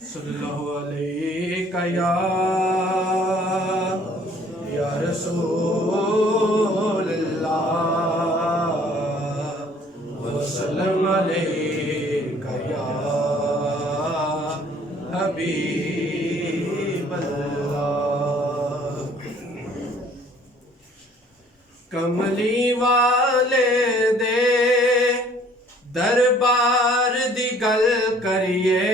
सल्लल्लाहु अलैका या रसूलल्लाह वसल्लम अलैका या हबीबल्लाह। कमली वाले दे दरबार दी गल करिए,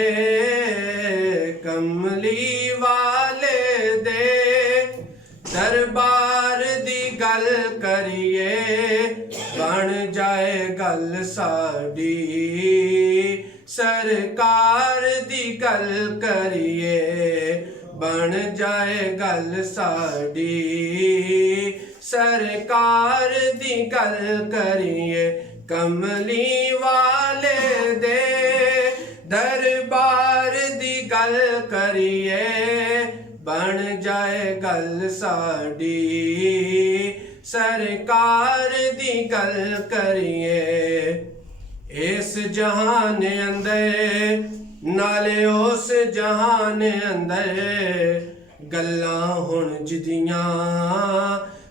कमली वाले दे दरबार दी गल करिए, बन जाए गल साडी सरकार दी गल करिए, बन जाए गल साडी सरकार दी गल करिए। कमली वाले दे दरबार दी गल करिए, बन जाए गल साडी सरकार दी गल करिए। इस जहान अंदर नाले उस जहान अंदर गल्लां हुण जिदियां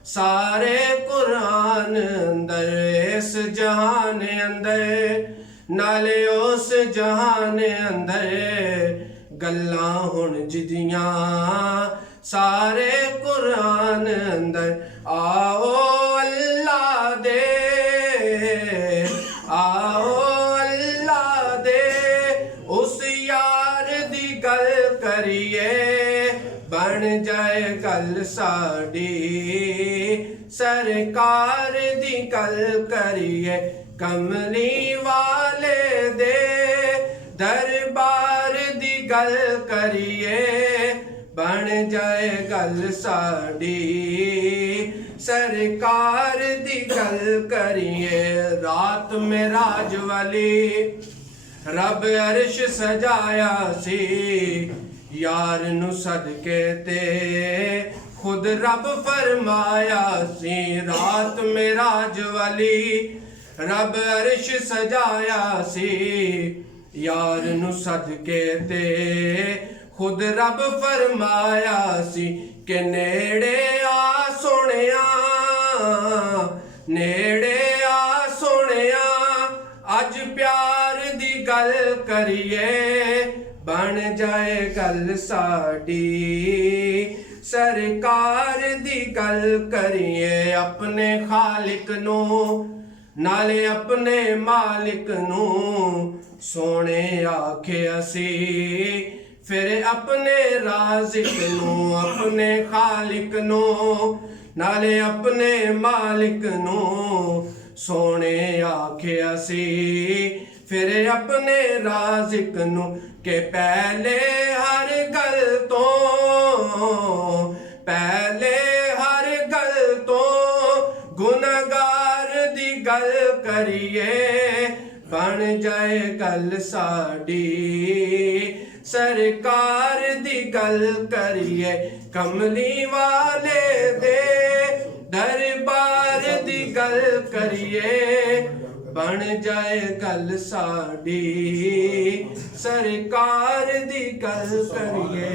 सारे कुरान अंदर। इस जहान अंदर नाले उस जहान अंदर गल्लां हुण जिदियां सारे कुरान अंदर। आओ अल्लाह दे, आओ अल्लाह दे उस यार दी गल करिए, बन जाए गल साडी सरकार दी गल करिए। कमली वाले दे दरबार दी गल करिए, बन जाए गल साडी सरकार दी गल करिए। रात में राज वाली रब अर्श सजाया सी, यार नू सदके ते खुद रब फरमाया सी। रात में राज वाली रब अर्श सजाया सी, यार नू सदके ते खुद रब फरमाया सी कि नेड़े आ सोनिया, नेड़े आ सोनिया अज प्यार दी गल करिए, बन जाए गल साडी सरकार दी गल करिए। अपने खालिक नू नाले अपने मालिक नू सोने आखे असी, फिर अपने राज़िक नू अपने खालिक नू नाले अपने मालिक नू सोने आखे असी, फिर अपने राज़िक नू के पहले हर गल तो, पहले हर गल तो गुनहगार दी गल करिए, बन जाए गल साडी सरकार दी गल करिए। कमली वाले दे दरबार दी गल करिए, बन जाए गल साडी सरकार दी गल करिए।